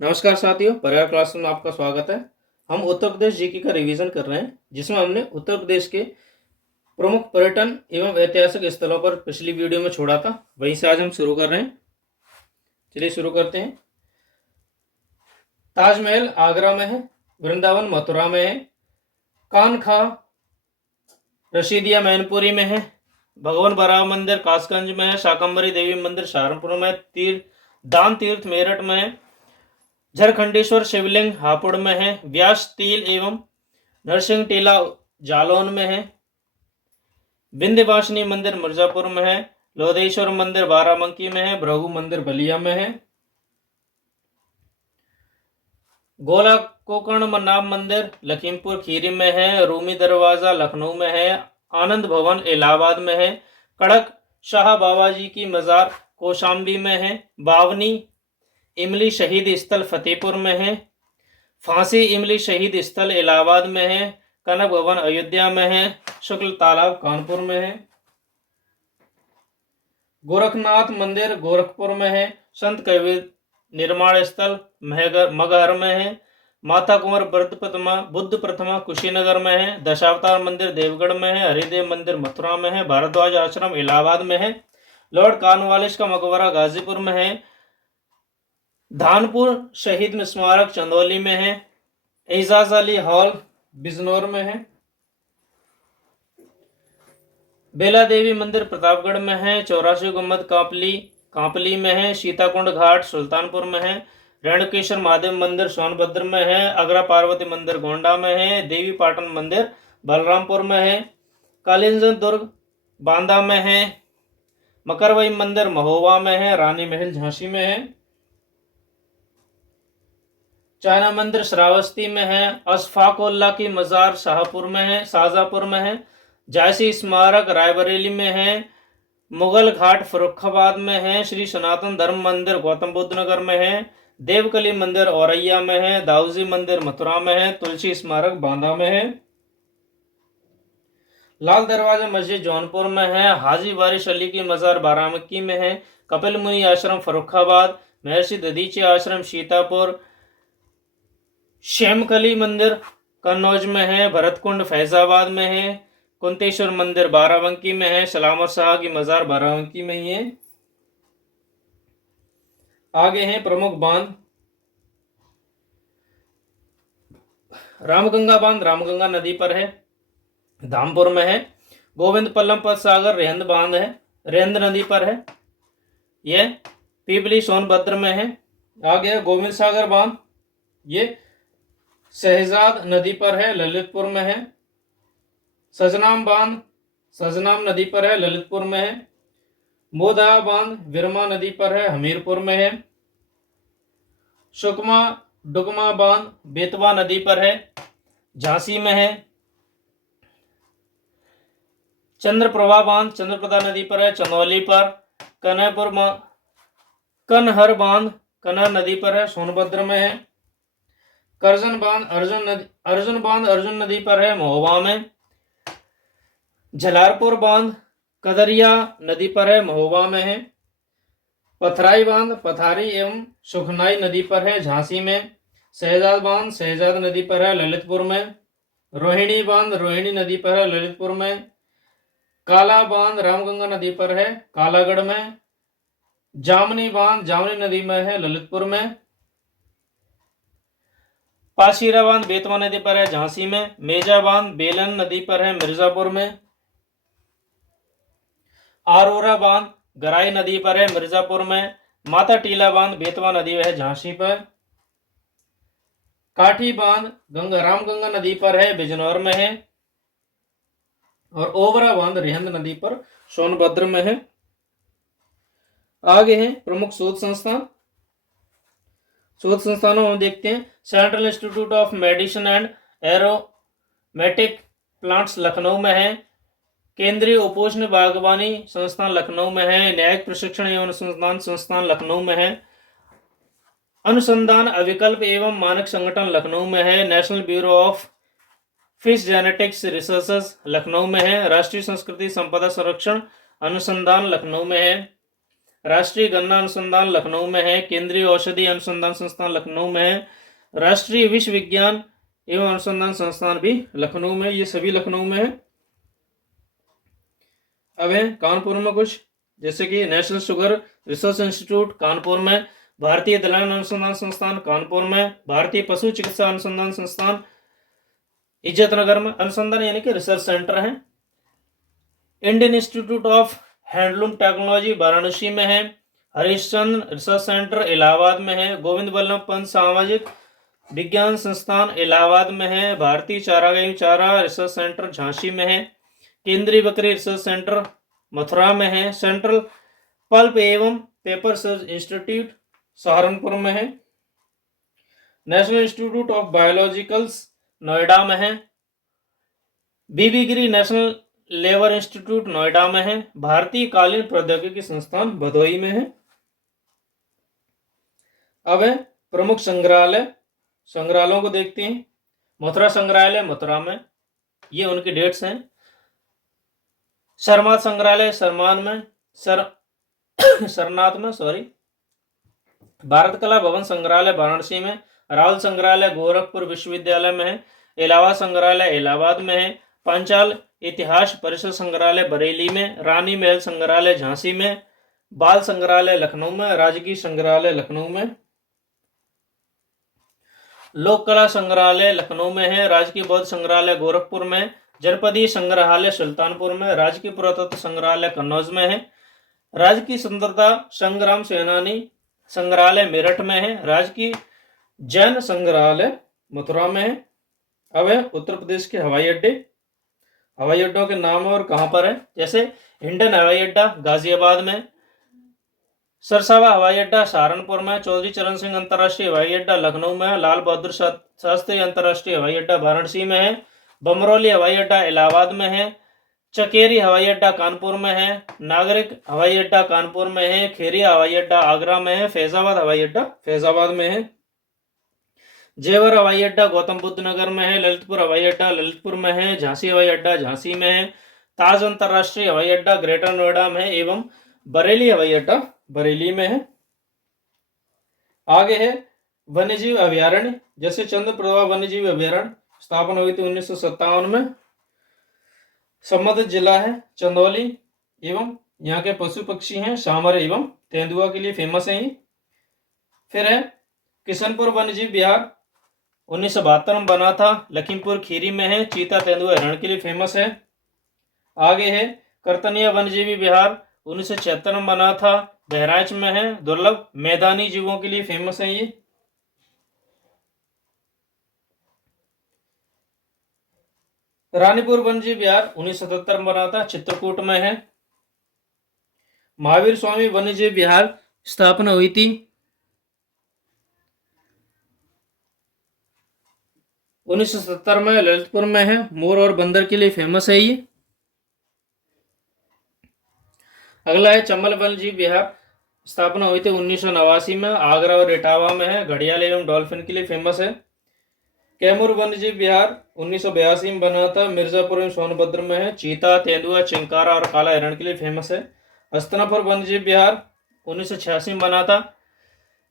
नमस्कार साथियों, परिवार क्लास में आपका स्वागत है। हम उत्तर प्रदेश जीके का रिवीजन कर रहे हैं, जिसमें हमने उत्तर प्रदेश के प्रमुख पर्यटन एवं ऐतिहासिक स्थलों पर पिछली वीडियो में छोड़ा था। वहीं से आज हम शुरू कर रहे हैं। चलिए शुरू करते हैं। ताजमहल आगरा में है, वृंदावन मथुरा में है, कानखा रशीदिया मैनपुरी में है, भगवान बराह मंदिर कासगंज में है, शाकंभरी देवी मंदिर सहारनपुर में, दान तीर्थ मेरठ में है, झारखंडेश्वर शिवलिंग हापुड़ में है, व्यास तिल एवं नरसिंह टीला जालौन में है, विंध्यवासिनी मंदिर मिर्जापुर में है, लोधेश्वर मंदिर बाराबंकी में है, भृगु मंदिर बलिया में है, गोला कोकर्ण मनाब मंदिर लखीमपुर खीरी में है, रूमी दरवाजा लखनऊ में है, आनंद भवन इलाहाबाद में है, कड़क शाह बाबा जी की मजार कौशाम्बी में है, बावनी इमली शहीद स्थल फतेहपुर में है, फांसी इमली शहीद स्थल इलाहाबाद में है, कनक भवन अयोध्या में है, शुक्ल तालाब कानपुर में है, गोरखनाथ मंदिर गोरखपुर में है, संत कबीर निर्माण स्थल मगहर में है, माता कुंवर बुद्ध प्रतिमा कुशीनगर में है, दशावतार मंदिर देवगढ़ में है, हरिदेव मंदिर मथुरा में है, भारद्वाज आश्रम इलाहाबाद में है, लॉर्ड कॉर्नवालिस का मकबरा गाजीपुर में है, धानपुर शहीद स्मारक चंदौली में है, एजाज अली हॉल बिजनौर में है, बेला देवी मंदिर प्रतापगढ़ में है, 84 गुम्बद कांपली में है, सीताकुंड घाट सुल्तानपुर में है, रेणुकेश्वर महादेव मंदिर सोनभद्र में है, अगरा पार्वती मंदिर गोंडा में है, देवी पाटन मंदिर बलरामपुर में है, कालिंज दुर्ग बांदा में है, मकरवई मंदिर महोबा में है, रानी महल झांसी में है, चाइना मंदिर श्रावस्ती में है, अशफाकुल्ला की मजार शाहजहापुर में है, जायसी स्मारक रायबरेली में है, मुगल घाट फर्रुखाबाद में है, श्री सनातन धर्म मंदिर गौतम बुद्ध नगर में है, देवकली मंदिर औरैया में है, दाऊजी मंदिर मथुरा में है, तुलसी स्मारक बांदा में है, लाल दरवाजा मस्जिद जौनपुर में है, हाजी वारिस अली की मजार बाराबंकी में है, कपिल मुनि आश्रम फर्रुखाबाद, महर्षि दधीची आश्रम सीतापुर, श्यामकली मंदिर कन्नौज में है, भरतकुंड फैजाबाद में है, कुंतेश्वर मंदिर बाराबंकी में है, सलामत शाह की मजार बाराबंकी में ही है। आगे हैं प्रमुख बांध। रामगंगा बांध रामगंगा नदी पर है, धामपुर में है। गोविंद पल्लम पद सागर रेहंद बांध है, रेहंद नदी पर है, यह पीपली सोनभद्र में है। आगे गोविंद सागर बांध, ये शहजाद नदी पर है, ललितपुर में है। सजनाम बांध सजनाम नदी पर है, ललितपुर में है। मोदा बांध विरमा नदी पर है, हमीरपुर में है। सुकमा डुगमा बांध बेतवा नदी पर है, झांसी में है। चंद्रप्रभा बांध चंद्रप्रभा नदी पर है, चंदौली पर। कनहर बांध कनहर नदी पर है, सोनभद्र में है। करजन बांध अर्जुन नदी पर है, महोबा में। झलारपुर बांध कदरिया नदी पर है, महोबा में है। पथराई बांध पथारी एवं सुखनाई नदी पर है, झांसी में। शहजाद बांध शहजाद नदी पर है, ललितपुर में। रोहिणी बांध रोहिणी नदी पर है, ललितपुर में। काला बांध रामगंगा नदी पर है, कालागढ़ में। जामनी बांध जामनी नदी में है, ललितपुर में। पाशीरा बांध बेतवा नदी पर है, झांसी में। मेजा बांध बेलन नदी पर है, मिर्जापुर में। आरोरा बांध गराई नदी पर है, मिर्जापुर में। माता टीला बांध बेतवा नदी है, झांसी पर। काठी बांध रामगंगा नदी पर है, बिजनौर में है। और ओबरा बांध रेहंद नदी पर सोनभद्र में है। आगे हैं प्रमुख शोध संस्थानों में देखते हैं। Central institute of medicine and aromatic plants Lucknow में है। केंद्रीय उपोष्ण बागवानी संस्थान लखनऊ में है। न्यायिक प्रशिक्षण एवं अनुसंधान संस्थान लखनऊ में है। अनुसंधान अविकल्प एवं मानक संगठन लखनऊ में है। National bureau of fish genetics researches Lucknow में है। राष्ट्रीय संस्कृति संपदा संरक्षण अनुसंधान लखनऊ में है। राष्ट्रीय गन्ना अनुसंधान लखनऊ में है, केंद्रीय औषधि अनुसंधान संस्थान लखनऊ में है, राष्ट्रीय विश्व विज्ञान एवं अनुसंधान संस्थान भी लखनऊ में, ये सभी लखनऊ में है। अब है कानपुर में कुछ, जैसे कि national sugar research institute Kanpur में, भारतीय दलहन अनुसंधान संस्थान कानपुर में, भारतीय पशु चिकित्सा अनुसंधान संस्थान इज्जतनगर में, अनुसंधान यानी कि रिसर्च सेंटर है। Indian institute of handloom technology Varanasi में है, हरिश्चंद्र रिसर्च सेंटर इलाहाबाद में है, गोविंद बल्लभ पंत सामाजिक विज्ञान संस्थान इलाहाबाद में है, भारतीय चारागाही चारा रिसर्च सेंटर झांसी में है, केंद्रीय बकरी रिसर्च सेंटर मथुरा में है, सेंट्रल पल्प एवं पेपर रिसर्च इंस्टीट्यूट सहारनपुर में है, national institute of biologicals Noida में है, बीबी गिरी नेशनल लेबर इंस्टीट्यूट नोएडा में है, भारतीय कालीन प्रौद्योगिकी संस्थान भदोही में है। अब है प्रमुख संग्रहालय, संग्रहालयों को देखते हैं। मथुरा संग्रहालय मथुरा में, ये उनकी डेट्स हैं। सरनाथ संग्रहालय सरमान में, सरनाथ में सॉरी, भारत कला भवन संग्रहालय वाराणसी में, राहुल संग्रहालय गोरखपुर विश्वविद्यालय में है, इलाहाबाद संग्रहालय इलाहाबाद में है, पांचाल इतिहास परिषद संग्रहालय बरेली में, रानी महल संग्रहालय झांसी में, बाल संग्रहालय लखनऊ में, राजकीय संग्रहालय लखनऊ में, लोक कला संग्रहालय लखनऊ में है, राजकीय बौद्ध संग्रहालय गोरखपुर में, जनपदीय संग्रहालय सुल्तानपुर में, राजकीय पुरातत्व संग्रहालय कन्नौज में है, राजकीय स्वतंत्रता संग्राम सेनानी संग्रहालय मेरठ में है, राजकीय जैन संग्रहालय मथुरा में है। अब है उत्तर प्रदेश के हवाई अड्डे, हवाई अड्डों के नाम और कहां पर है, जैसे हिंडन हवाई अड्डा गाजियाबाद में, सरसावा हवाई अड्डा सहारनपुर में, चौधरी चरण सिंह अंतर्राष्ट्रीय हवाई अड्डा लखनऊ में है, लाल बहादुर शास्त्री अंतर्राष्ट्रीय हवाई अड्डा वाराणसी में है, बमरौली हवाई अड्डा इलाहाबाद में है, चकेरी हवाई अड्डा कानपुर में है, नागरिक हवाई अड्डा कानपुर में है, खेरिया हवाई अड्डा आगरा में है, फैजाबाद हवाई अड्डा फैजाबाद में है, जेवर हवाई अड्डा गौतम बुद्ध नगर में है, ललितपुर हवाई अड्डा ललितपुर में है, झांसी हवाई अड्डा झांसी में है, ताज अंतर्राष्ट्रीय हवाई अड्डा ग्रेटर नोएडा में है, एवं बरेली हवाई अड्डा बरेली में है। आगे है वन्यजीव अभ्यारण्य, जैसे चंद्रप्रभा वन्यजीव अभ्यारण्य स्थापना हुई थी 1957 में, संबंधित जिला है चंदौली, एवं यहाँ के पशु पक्षी हैं सांभर एवं तेंदुआ के लिए फेमस है। फिर है किशनपुर वन्यजीव विहार 1972 में बना था, लखीमपुर खीरी में है, चीता तेंदुआ हिरण के लिए फेमस है। आगे है करतनिया वन्यजीवी विहार 1976 में बना था, बहराइच में है, दुर्लभ मैदानी जीवों के लिए फेमस है ये। रानीपुर वन्यजीव विहार 1977 में बना था, चित्रकूट में है। महावीर स्वामी वन्यजीव विहार स्थापना हुई थी 1970 में, ललितपुर में है, मोर और बंदर के लिए फेमस है ये। अगला है चंबल वन्यजीव विहार, स्थापना हुई थी 1989 में, आगरा और इटावा में है, घड़ियाल एवं डॉल्फिन के लिए फेमस है। कैमूर वन्यजीव विहार 1982 में बना था, मिर्जापुर एवं सोनभद्र में है, चीता तेंदुआ चिंकारा और काला हिरण के लिए फेमस है। हस्तिनापुर वन्यजीव विहार 1986 में बना था,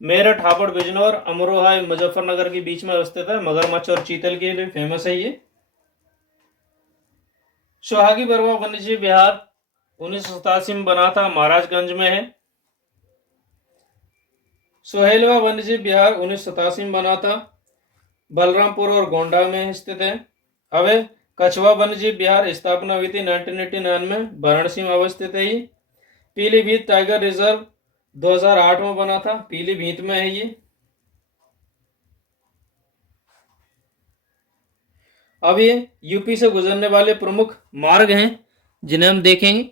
मेरठ हापुड़ बिजनौर अमरोहा मुजफ्फरनगर के बीच में अवस्थित है, मगरमच्छ और चीतल के लिए फेमस है ये। सुहागी बरवा वन्यजीव विहार 1987 में बना था, महाराजगंज में है। सोहेलवा वन्यजीव विहार 1987 में बना था, बलरामपुर और गोंडा में स्थित है। अब कछवा वन्यजीव विहार स्थापना हुई थी 1989 में, वाराणसी में अवस्थित है ये। पीलीभीत टाइगर रिजर्व 2008 में बना था, पीलीभीत में है ये। अब ये यूपी से गुजरने वाले प्रमुख मार्ग हैं जिन्हें हम देखेंगे।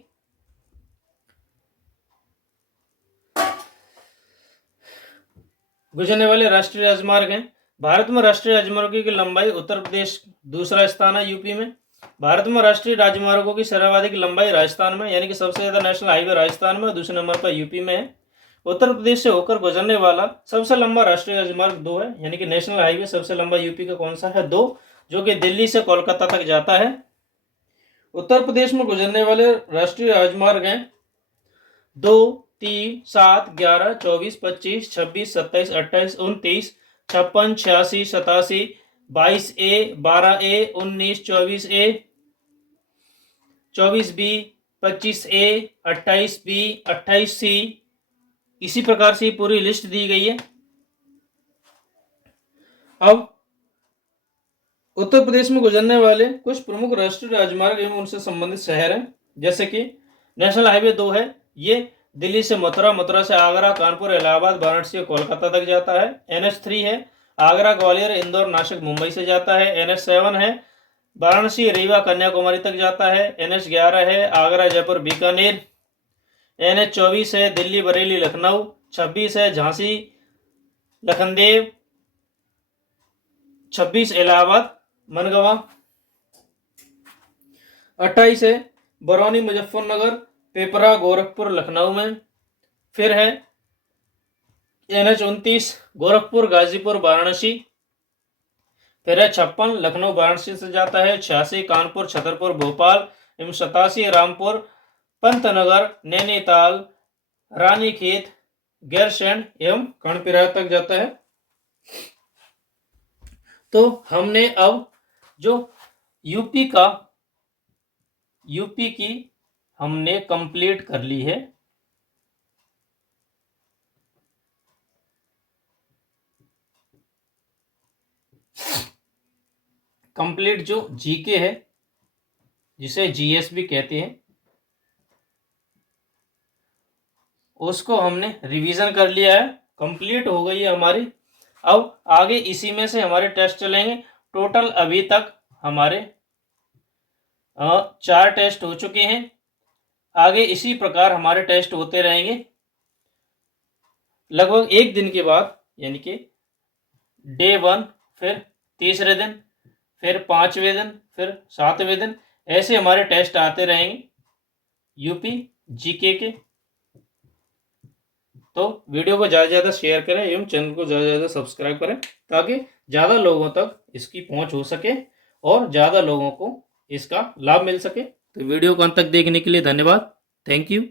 गुजरने वाले राष्ट्रीय राजमार्ग हैं। भारत में राष्ट्रीय राजमार्गों की लंबाई उत्तर प्रदेश दूसरा स्थान है यूपी में। भारत में राष्ट्रीय राजमार्गों की सर्वाधिक लंबाई राजस्थान में, यानी कि सबसे ज्यादा नेशनल हाईवे राजस्थान में, दूसरे नंबर पर यूपी में है। उत्तर प्रदेश से होकर गुजरने वाला सबसे लंबा राष्ट्रीय राजमार्ग 2 है, यानी कि नेशनल हाईवे सबसे लंबा यूपी का कौन सा है? 2, जो कि दिल्ली से कोलकाता तक जाता है। उत्तर प्रदेश में गुजरने वाले राष्ट्रीय राजमार्ग हैं 2, 3, 7, 11, 24, 25, 26, 27, 28, 29, 56, 86, 87, 22A, 12A, 19, 24A, 24B, 25A, 28B, 28C, इसी प्रकार से पूरी लिस्ट दी गई है। अब उत्तर प्रदेश में गुजरने वाले कुछ प्रमुख राष्ट्रीय राजमार्ग एवं उनसे संबंधित शहर हैं, जैसे कि नेशनल हाईवे 2 है, ये दिल्ली से मथुरा, मथुरा से आगरा, कानपुर, इलाहाबाद, वाराणसी, कोलकाता तक जाता है। NH3 है, आगरा, ग्वालियर, इंदौर, नासिक, मुंबई से जाता है। NH7 है, वाराणसी, रीवा, कन्याकुमारी तक जाता है। NH11 है, आगरा, जयपुर, बीकानेर। NH24 है, दिल्ली, बरेली, लखनऊ। 26 है, झांसी, लखनदेव। 26 इलाहाबाद, मनगवा। 28 है, बरौनी, मुजफ्फरनगर, पेपरा, गोरखपुर, लखनऊ में। फिर है NH29, गोरखपुर, गाजीपुर, वाराणसी। फिर है 56, लखनऊ, वाराणसी से जाता है। 86, कानपुर, छतरपुर, भोपाल एवं 87, रामपुर, पंतनगर, नैनीताल, रानीखेत, गैरसैंण एवं कर्णप्रयाग तक जाता है। तो हमने अब जो यूपी की हमने कंप्लीट कर ली है। कंप्लीट जो जीके है, जिसे जीएस भी कहते हैं, उसको हमने रिवीजन कर लिया है, कंप्लीट हो गई है हमारी। अब आगे इसी में से हमारे टेस्ट चलेंगे। टोटल अभी तक हमारे 4 टेस्ट हो चुके हैं। आगे इसी प्रकार हमारे टेस्ट होते रहेंगे। लगभग एक दिन के बाद, यानी कि डे 1, फिर तीसरे दिन, फिर 5वें दिन, फिर 7वें दिन, ऐसे हमारे टेस्ट आते रहेंगे यूपी जीके के। तो वीडियो को ज़्यादा से ज़्यादा शेयर करें एवं चैनल को ज़्यादा से ज़्यादा सब्सक्राइब करें, ताकि ज़्यादा लोगों तक इसकी पहुंच हो सके और ज़्यादा लोगों को इसका लाभ मिल सके। तो वीडियो को अंत तक देखने के लिए धन्यवाद। Thank you.